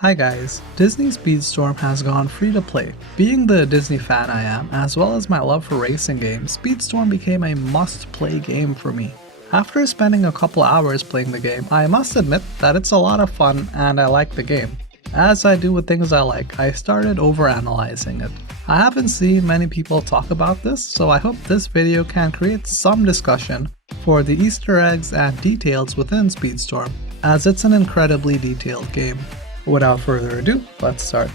Hi guys, Disney Speedstorm has gone free to play. Being the Disney fan I am, as well as my love for racing games, Speedstorm became a must-play game for me. After spending a couple hours playing the game, I must admit that it's a lot of fun and I like the game. As I do with things I like, I started overanalyzing it. I haven't seen many people talk about this, so I hope this video can create some discussion for the Easter eggs and details within Speedstorm, as it's an incredibly detailed game. Without further ado, let's start.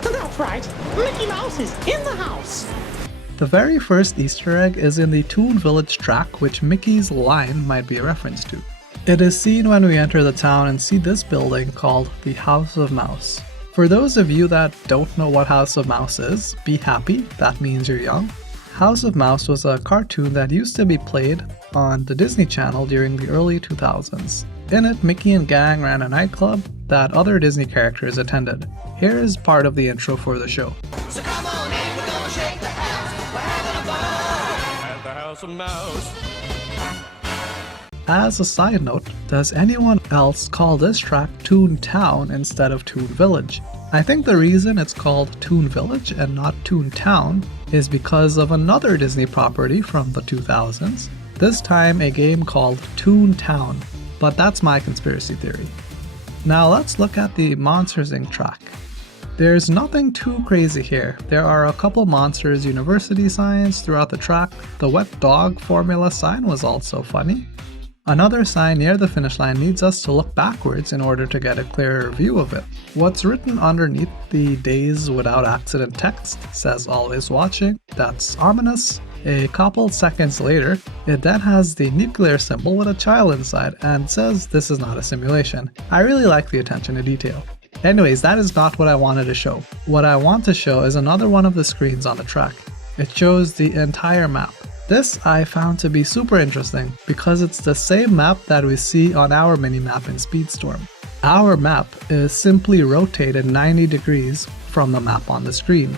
That's right, Mickey Mouse is in the house! The very first Easter egg is in the Toon Village track, which Mickey's line might be a reference to. It is seen when we enter the town and see this building called the House of Mouse. For those of you that don't know what House of Mouse is, be happy, that means you're young. House of Mouse was a cartoon that used to be played on the Disney Channel during the early 2000s. In it, Mickey and gang ran a nightclub that other Disney characters attended. Here is part of the intro for the show. So come on in, we're gonna shake the house. We're having a ball at the House of Mouse. As a side note, does anyone else call this track Toon Town instead of Toon Village? I think the reason it's called Toon Village and not Toon Town is because of another Disney property from the 2000s, this time a game called Toon Town, but that's my conspiracy theory. Now let's look at the Monsters Inc. track. There's nothing too crazy here. There are a couple Monsters University signs throughout the track. The wet dog formula sign was also funny. Another sign near the finish line needs us to look backwards in order to get a clearer view of it. What's written underneath the days without accident text says always watching. That's ominous. A couple seconds later, it then has the nuclear symbol with a child inside and says this is not a simulation. I really like the attention to detail. Anyways, that is not what I wanted to show. What I want to show is another one of the screens on the track. It shows the entire map. This I found to be super interesting because it's the same map that we see on our mini-map in Speedstorm. Our map is simply rotated 90 degrees from the map on the screen.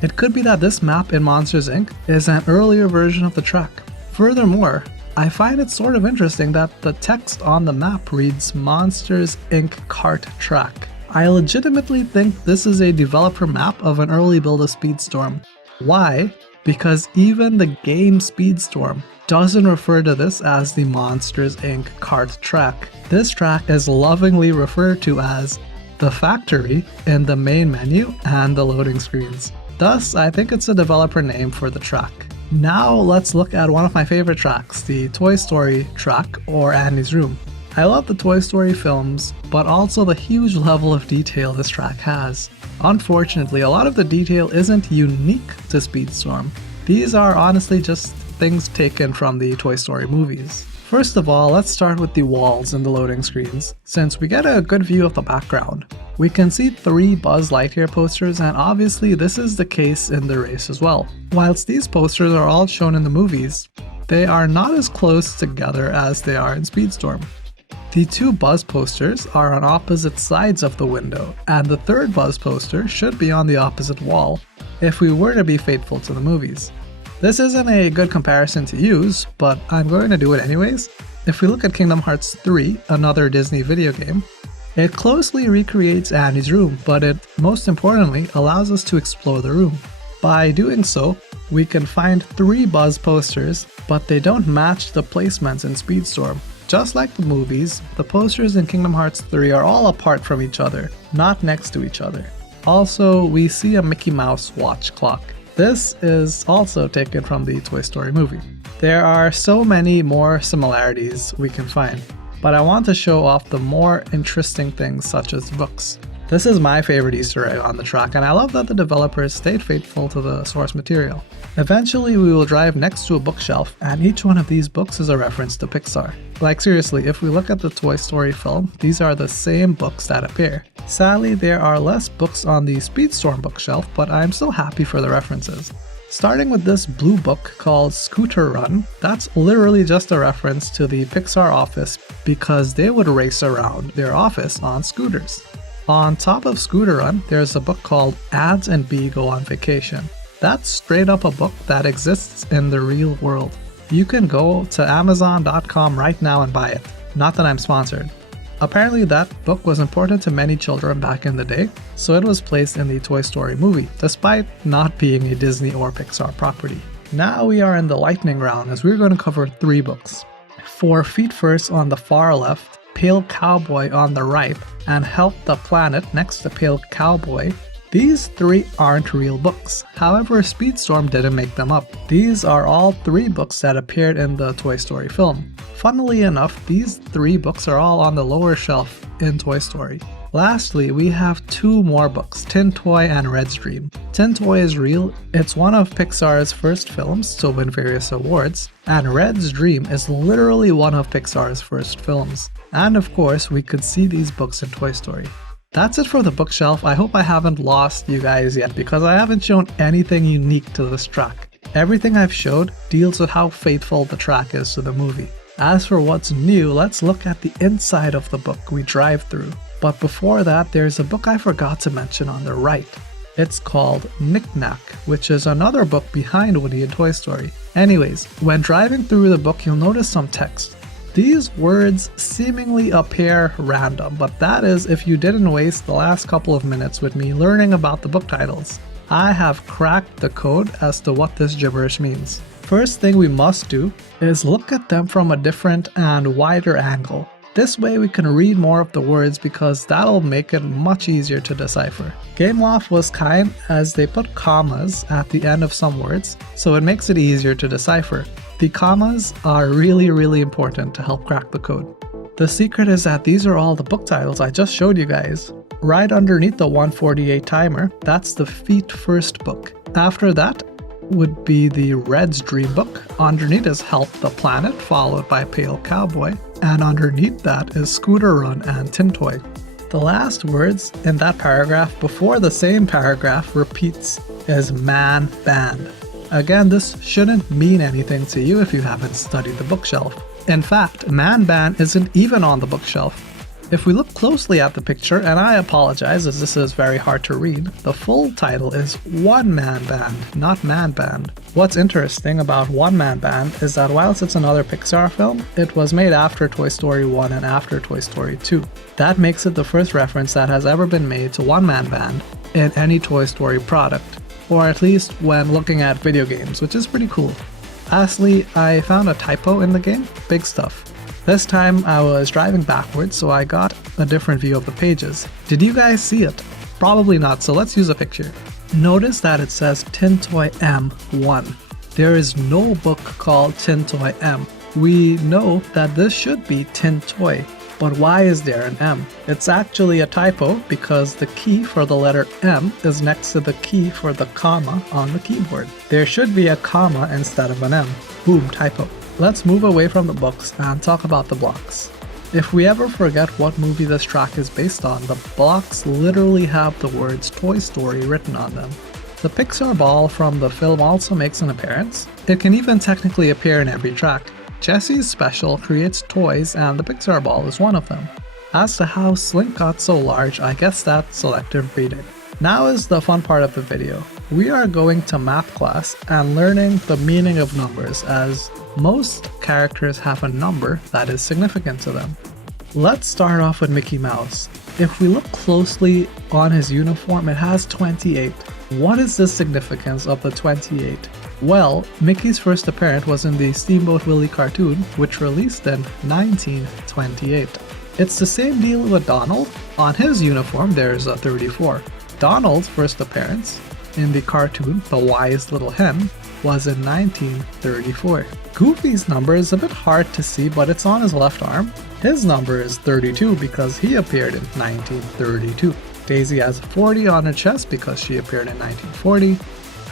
It could be that this map in Monsters Inc. is an earlier version of the track. Furthermore, I find it sort of interesting that the text on the map reads Monsters Inc. Kart Track. I legitimately think this is a developer map of an early build of Speedstorm. Why? Because even the game Speedstorm doesn't refer to this as the Monsters Inc. Kart Track. This track is lovingly referred to as the factory in the main menu and the loading screens. Thus, I think it's a developer name for the track. Now let's look at one of my favorite tracks, the Toy Story track, or Andy's Room. I love the Toy Story films, but also the huge level of detail this track has. Unfortunately, a lot of the detail isn't unique to Speedstorm. These are honestly just things taken from the Toy Story movies. First of all, let's start with the walls in the loading screens, since we get a good view of the background. We can see 3 Buzz Lightyear posters, and obviously this is the case in the race as well. Whilst these posters are all shown in the movies, they are not as close together as they are in Speedstorm. The 2 Buzz posters are on opposite sides of the window, and the 3rd Buzz poster should be on the opposite wall, if we were to be faithful to the movies. This isn't a good comparison to use, but I'm going to do it anyways. If we look at Kingdom Hearts 3, another Disney video game, it closely recreates Andy's room, but it, most importantly, allows us to explore the room. By doing so, we can find 3 Buzz posters, but they don't match the placements in Speedstorm. Just like the movies, the posters in Kingdom Hearts 3 are all apart from each other, not next to each other. Also, we see a Mickey Mouse watch clock. This is also taken from the Toy Story movie. There are so many more similarities we can find, but I want to show off the more interesting things such as books. This is my favorite Easter egg on the track, and I love that the developers stayed faithful to the source material. Eventually we will drive next to a bookshelf, and each one of these books is a reference to Pixar. Like seriously, if we look at the Toy Story film, these are the same books that appear. Sadly, there are less books on the Speedstorm bookshelf, but I'm still happy for the references. Starting with this blue book called Scooter Run, that's literally just a reference to the Pixar office because they would race around their office on scooters. On top of Scooter Run, there's a book called Ads and Bee Go on Vacation. That's straight up a book that exists in the real world. You can go to Amazon.com right now and buy it. Not that I'm sponsored. Apparently that book was important to many children back in the day, so it was placed in the Toy Story movie, despite not being a Disney or Pixar property. Now we are in the lightning round as we're going to cover 3 books. For Feet First on the far left, Pale Cowboy on the right, and Help the Planet next to Pale Cowboy, these 3 aren't real books. However, Speedstorm didn't make them up. These are all 3 books that appeared in the Toy Story film. Funnily enough, these 3 books are all on the lower shelf in Toy Story. Lastly, we have 2 more books, Tin Toy and Red's Dream. Tin Toy is real, it's one of Pixar's first films to win various awards, and Red's Dream is literally one of Pixar's first films. And of course, we could see these books in Toy Story. That's it for the bookshelf. I hope I haven't lost you guys yet because I haven't shown anything unique to this track. Everything I've showed deals with how faithful the track is to the movie. As for what's new, let's look at the inside of the book we drive through. But before that, there's a book I forgot to mention on the right. It's called Knick Knack, which is another book behind Woody and Toy Story. Anyways, when driving through the book, you'll notice some text. These words seemingly appear random, but that is if you didn't waste the last couple of minutes with me learning about the book titles. I have cracked the code as to what this gibberish means. First thing we must do is look at them from a different and wider angle. This way we can read more of the words because that'll make it much easier to decipher. Gameloft was kind as they put commas at the end of some words, so it makes it easier to decipher. The commas are really important to help crack the code. The secret is that these are all the book titles I just showed you guys. Right underneath the 148 timer, that's the Feet First book. After that would be the Red's Dream book. Underneath is Help the Planet, followed by Pale Cowboy. And underneath that is Scooter Run and Tin Toy. The last words in that paragraph before the same paragraph repeats is Man Band. Again, this shouldn't mean anything to you if you haven't studied the bookshelf. In fact, Man Band isn't even on the bookshelf. If we look closely at the picture, and I apologize as this is very hard to read, the full title is One Man Band, not Man Band. What's interesting about One Man Band is that whilst it's another Pixar film, it was made after Toy Story 1 and after Toy Story 2. That makes it the first reference that has ever been made to One Man Band in any Toy Story product, or at least when looking at video games, which is pretty cool. Lastly, I found a typo in the game, big stuff. This time I was driving backwards, so I got a different view of the pages. Did you guys see it? Probably not, so let's use a picture. Notice that it says Tin Toy M1. There is no book called Tin Toy M. We know that this should be Tin Toy, but why is there an M? It's actually a typo because the key for the letter M is next to the key for the comma on the keyboard. There should be a comma instead of an M. Boom, typo. Let's move away from the books and talk about the blocks. If we ever forget what movie this track is based on, the blocks literally have the words Toy Story written on them. The Pixar ball from the film also makes an appearance. It can even technically appear in every track. Jesse's special creates toys and the Pixar ball is one of them. As to how Slink got so large, I guess that's selective breeding. Now is the fun part of the video. We are going to math class and learning the meaning of numbers, as most characters have a number that is significant to them. Let's start off with Mickey Mouse. If we look closely on his uniform, it has 28. What is the significance of the 28? Well, Mickey's first appearance was in the Steamboat Willie cartoon, which released in 1928. It's the same deal with Donald. On his uniform, there's a 34. Donald's first appearance in the cartoon The Wise Little Hen was in 1934. Goofy's number is a bit hard to see, but it's on his left arm. His number is 32 because he appeared in 1932. Daisy has 40 on her chest because she appeared in 1940.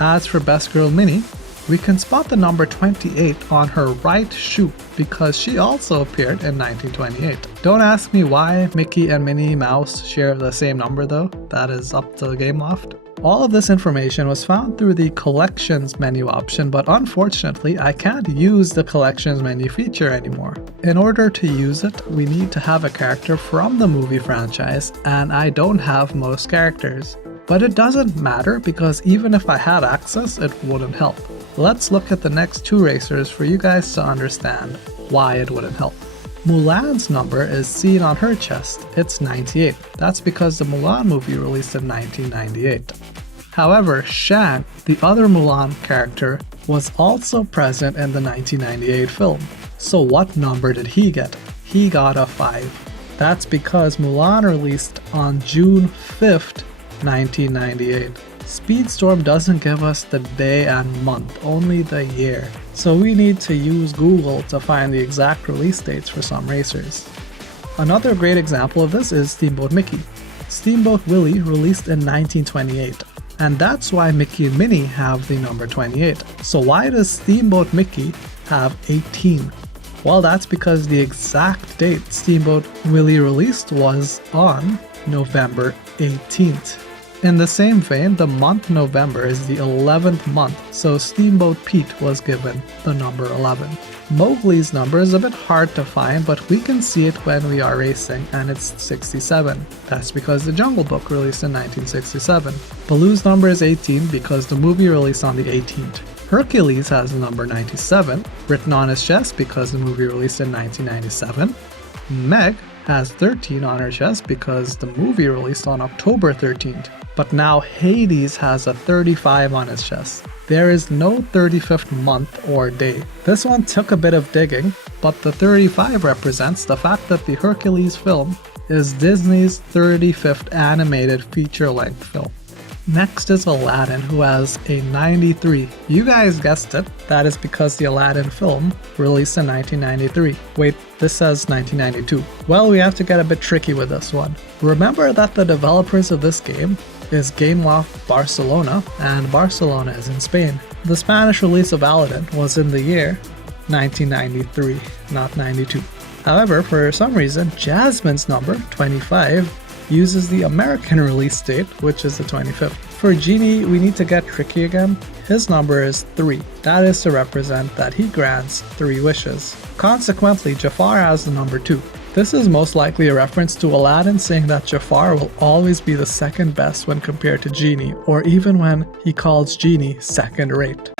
As for Best Girl Minnie, we can spot the number 28 on her right shoe because she also appeared in 1928. Don't ask me why Mickey and Minnie Mouse share the same number though, that is up to Gameloft. All of this information was found through the Collections menu option, but unfortunately I can't use the Collections menu feature anymore. In order to use it, we need to have a character from the movie franchise, and I don't have most characters. But it doesn't matter because even if I had access, it wouldn't help. Let's look at the next two racers for you guys to understand why it wouldn't help. Mulan's number is seen on her chest, it's 98. That's because the Mulan movie released in 1998. However, Shang, the other Mulan character, was also present in the 1998 film. So what number did he get? He got a 5. That's because Mulan released on June 5th, 1998. Speedstorm doesn't give us the day and month, only the year. So we need to use Google to find the exact release dates for some racers. Another great example of this is Steamboat Mickey. Steamboat Willie released in 1928, and that's why Mickey and Minnie have the number 28. So why does Steamboat Mickey have 18? Well, that's because the exact date Steamboat Willie released was on November 18th. In the same vein, the month November is the 11th month, so Steamboat Pete was given the number 11. Mowgli's number is a bit hard to find, but we can see it when we are racing, and it's 67. That's because the Jungle Book released in 1967. Baloo's number is 18 because the movie released on the 18th. Hercules has the number 97, written on his chest because the movie released in 1997. Meg has 13 on her chest because the movie released on October 13th. But now Hades has a 35 on his chest. There is no 35th month or day. This one took a bit of digging, but the 35 represents the fact that the Hercules film is Disney's 35th animated feature-length film. Next is Aladdin, who has a 93. You guys guessed it, that is because the Aladdin film released in 1993. Wait, this says 1992. Well, we have to get a bit tricky with this one. Remember that the developers of this game is GameLoft Barcelona, and Barcelona is in Spain. The Spanish release of Aladdin was in the year 1993, not 92. However, for some reason, Jasmine's number, 25, uses the American release date, which is the 25th. For Genie, we need to get tricky again. His number is 3. That is to represent that he grants 3 wishes. Consequently, Jafar has the number 2. This is most likely a reference to Aladdin saying that Jafar will always be the second best when compared to Genie, or even when he calls Genie second rate.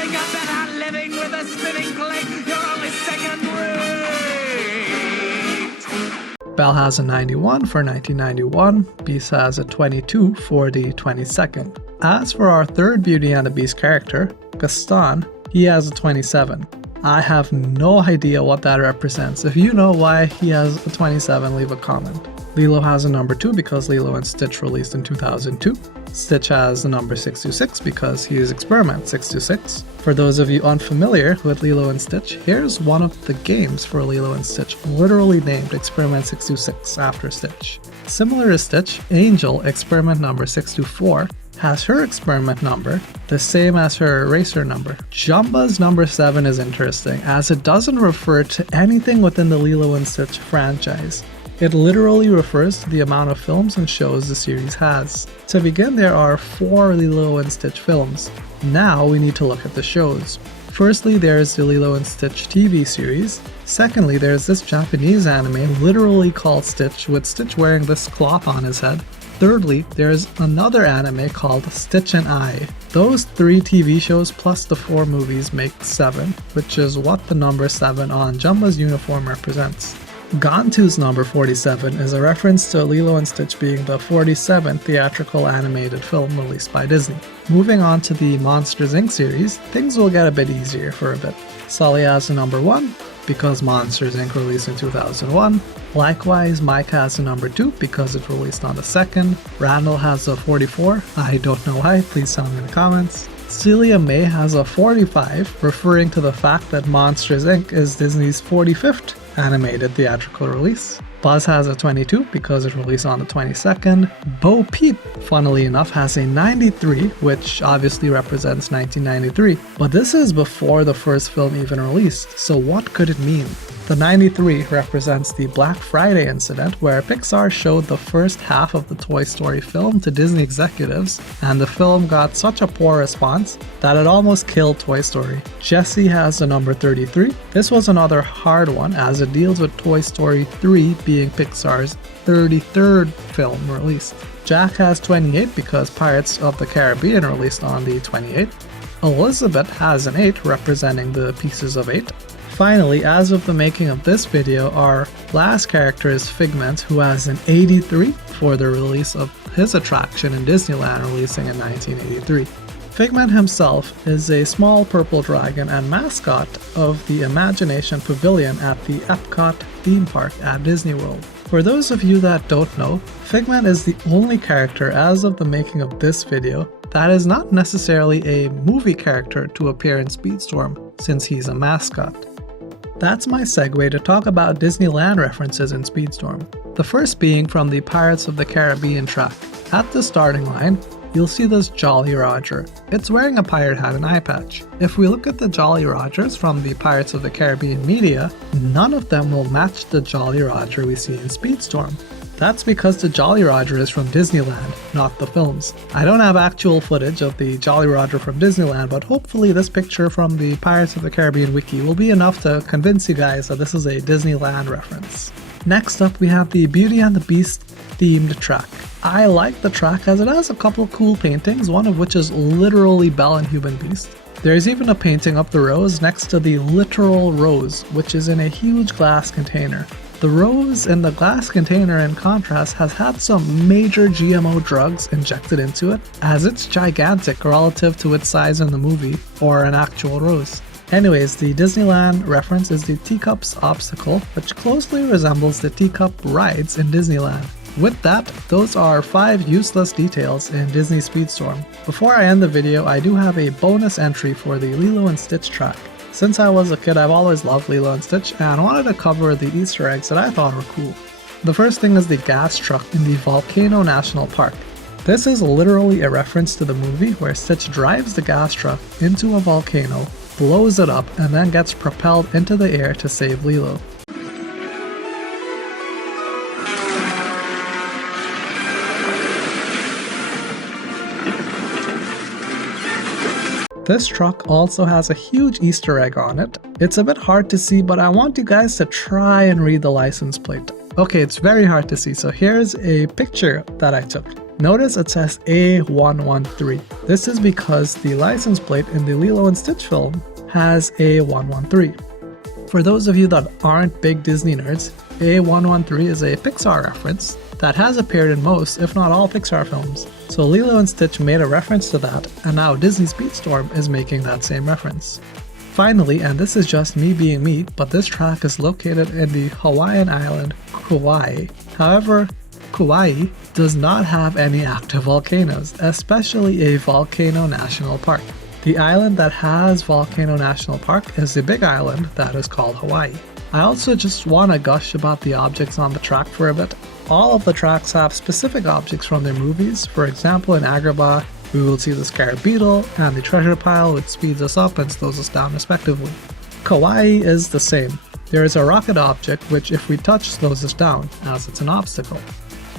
Belle has a 91 for 1991, Beast has a 22 for the 22nd. As for our third Beauty and the Beast character, Gaston, he has a 27. I have no idea what that represents. If you know why he has a 27, leave a comment. Lilo has a number 2 because Lilo and Stitch released in 2002. Stitch has the number 626 because he is Experiment 626. For those of you unfamiliar with Lilo and Stitch, here's one of the games for Lilo and Stitch, literally named Experiment 626 after Stitch. Similar to Stitch, Angel, Experiment number 624, has her experiment number the same as her eraser number. Jumba's number 7 is interesting as it doesn't refer to anything within the Lilo and Stitch franchise. It literally refers to the amount of films and shows the series has. To begin, there are 4 Lilo and Stitch films. Now we need to look at the shows. Firstly, there's the Lilo and Stitch TV series. Secondly, there's this Japanese anime literally called Stitch, with Stitch wearing this cloth on his head. Thirdly, there's another anime called Stitch and I. Those 3 TV shows plus the 4 movies make 7, which is what the number 7 on Jumba's uniform represents. Gantu's number 47 is a reference to Lilo and Stitch being the 47th theatrical animated film released by Disney. Moving on to the Monsters Inc. series, things will get a bit easier for a bit. Sully has the number 1 because Monsters Inc. released in 2001. Likewise, Mike has a number 2 because it released on the 2nd. Randall has a 44, I don't know why, please tell me in the comments. Celia May has a 45, referring to the fact that Monsters Inc. is Disney's 45th animated theatrical release. Buzz has a 22 because it released on the 22nd. Bo Peep, funnily enough, has a 93, which obviously represents 1993. But this is before the first film even released, so what could it mean? The 93 represents the Black Friday incident where Pixar showed the first half of the Toy Story film to Disney executives, and the film got such a poor response that it almost killed Toy Story. Jesse has the number 33. This was another hard one as it deals with Toy Story 3 being Pixar's 33rd film released. Jack has 28 because Pirates of the Caribbean released on the 28th. Elizabeth has an 8 representing the pieces of 8. Finally, as of the making of this video, our last character is Figment, who has an 83 for the release of his attraction in Disneyland, releasing in 1983. Figment himself is a small purple dragon and mascot of the Imagination Pavilion at the Epcot theme park at Disney World. For those of you that don't know, Figment is the only character as of the making of this video that is not necessarily a movie character to appear in Speedstorm, since he's a mascot. That's my segue to talk about Disneyland references in Speedstorm. The first being from the Pirates of the Caribbean track. At the starting line, you'll see this Jolly Roger. It's wearing a pirate hat and eye patch. If we look at the Jolly Rogers from the Pirates of the Caribbean media, none of them will match the Jolly Roger we see in Speedstorm. That's because the Jolly Roger is from Disneyland, not the films. I don't have actual footage of the Jolly Roger from Disneyland, but hopefully this picture from the Pirates of the Caribbean wiki will be enough to convince you guys that this is a Disneyland reference. Next up, we have the Beauty and the Beast themed track. I like the track as it has a couple cool paintings, one of which is literally Belle and Human Beast. There's even a painting of the rose next to the literal rose, which is in a huge glass container. The rose in the glass container, in contrast, has had some major GMO drugs injected into it, as it's gigantic relative to its size in the movie, or an actual rose. Anyways, the Disneyland reference is the Teacups obstacle, which closely resembles the teacup rides in Disneyland. With that, those are 5 useless details in Disney Speedstorm. Before I end the video, I do have a bonus entry for the Lilo and Stitch track. Since I was a kid, I've always loved Lilo and Stitch and wanted to cover the Easter eggs that I thought were cool. The first thing is the gas truck in the Volcano National Park. This is literally a reference to the movie where Stitch drives the gas truck into a volcano, blows it up, and then gets propelled into the air to save Lilo. This truck also has a huge Easter egg on it. It's a bit hard to see, but I want you guys to try and read the license plate. Okay, it's very hard to see, so here's a picture that I took. Notice it says A113. This is because the license plate in the Lilo and Stitch film has A113. For those of you that aren't big Disney nerds, A113 is a Pixar reference that has appeared in most, if not all, Pixar films. So Lilo and Stitch made a reference to that, and now Disney Speedstorm is making that same reference. Finally, and this is just me being me, but this track is located in the Hawaiian island Kauai. However, Kauai does not have any active volcanoes, especially a Volcano National Park. The island that has Volcano National Park is the big island that is called Hawaii. I also just want to gush about the objects on the track for a bit. All of the tracks have specific objects from their movies. For example, in Agrabah, we will see the Scarab Beetle and the treasure pile, which speeds us up and slows us down respectively. Kauai is the same. There is a rocket object which, if we touch, slows us down, as it's an obstacle.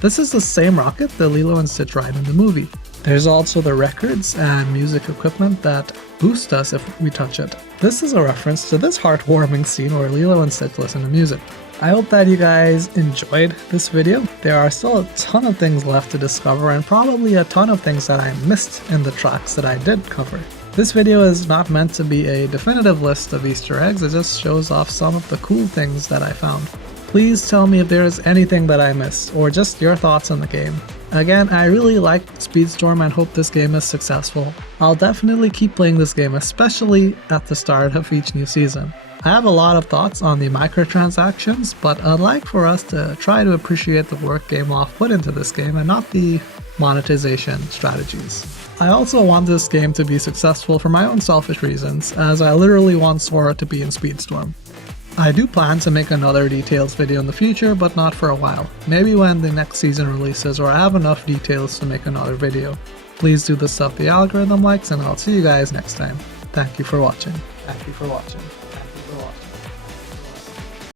This is the same rocket that Lilo and Stitch ride in the movie. There's also the records and music equipment that boost us if we touch it. This is a reference to this heartwarming scene where Lilo and Stitch listen to music. I hope that you guys enjoyed this video. There are still a ton of things left to discover and probably a ton of things that I missed in the tracks that I did cover. This video is not meant to be a definitive list of Easter eggs, it just shows off some of the cool things that I found. Please tell me if there is anything that I missed, or just your thoughts on the game. Again, I really liked Speedstorm and hope this game is successful. I'll definitely keep playing this game, especially at the start of each new season. I have a lot of thoughts on the microtransactions, but I'd like for us to try to appreciate the work GameLoft put into this game and not the monetization strategies. I also want this game to be successful for my own selfish reasons, as I literally want Sora to be in Speedstorm. I do plan to make another details video in the future, but not for a while. Maybe when the next season releases or I have enough details to make another video. Please do the stuff the algorithm likes, and I'll see you guys next time. Thank you for watching.